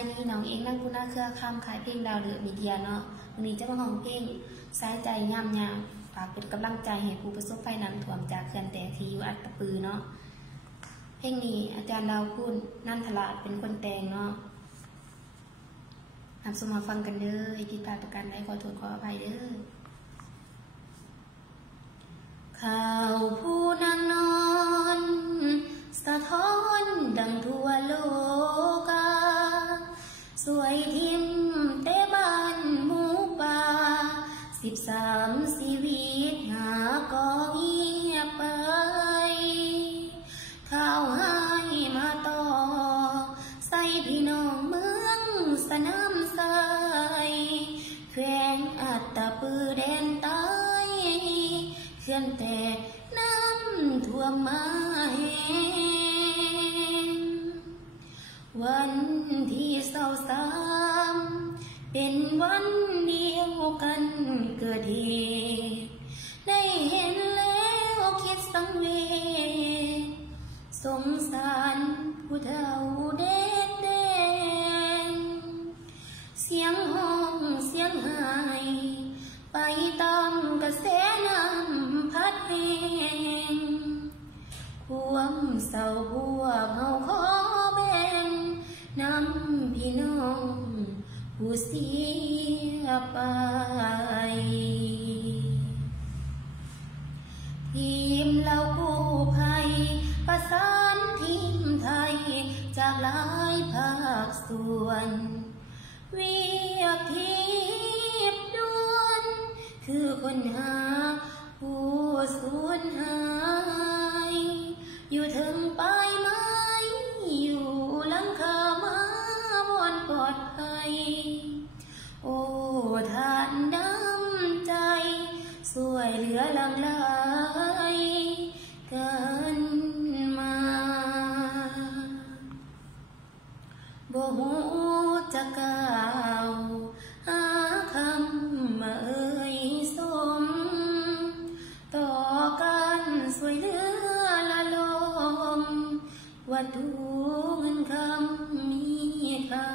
ายดีน้องเองนั่งผู้หน้าเครือข้ามขายเพลงดาวเดือมีเดียเนาะวันนี้จะมาห้องเพลงสายใจย่ำยามฝากเป็นกำลังใจให้ผู้ประสบภัยน้ำท่วมจากเขื่อนแต่ที่อยู่อัตตปือเนาะเพลงนี้อาจารย์ดาวพูดนั่นทลาดเป็นคนแต่งเนาะนำสมาฟังกันเด้อผิดพลาดประการใดขอโทษขออภัยเด้อข่าวผู้นางนอนสะท้อนดังทั่วโลกาสวยทิมเตบ้านหมูป่า13ชีวิตหากอเงียบไปข่าวให้มาต่อใส่พี่น้องเมืองสนามใสแขวงอัตตปือแดนใต้เขื่อนแตกน้ำท่วมมาแห้งวันที่23เป็นวันเดียวกันเกิดเหตุได้เห็นแล้วคิดสังเวชสงสารผู้เฒ่าเด็กแดงเสียงห้องเสียงไห้ไปตามกระแสน้ำพัดแห้งความเศร้าพวกเฮาขอแบ่งนำพี่น้องผู้เสียไปทีมเรากู้ภัยประสานทีมไทยจากหลายภาคส่วนเวียกทีบด่วนคือคนหาผู้สูญหายอยู่ถึงปลายไม้อยู่หลังคามาบนปลอดภัยโอ้ทานน้ำใจสวยเหลือหลั่งไหลกันมาบ่ฮู้จะกล่าวหาคำมาเอ่ยสมต่อการสวยเหลือละลมวัตถุเงินคำมีค่า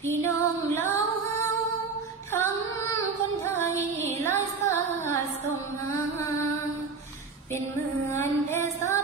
พี่น้องเล่าเฮาทั้งคนไทยหลายชาติส่งมาเป็นเหมือนแผ่สา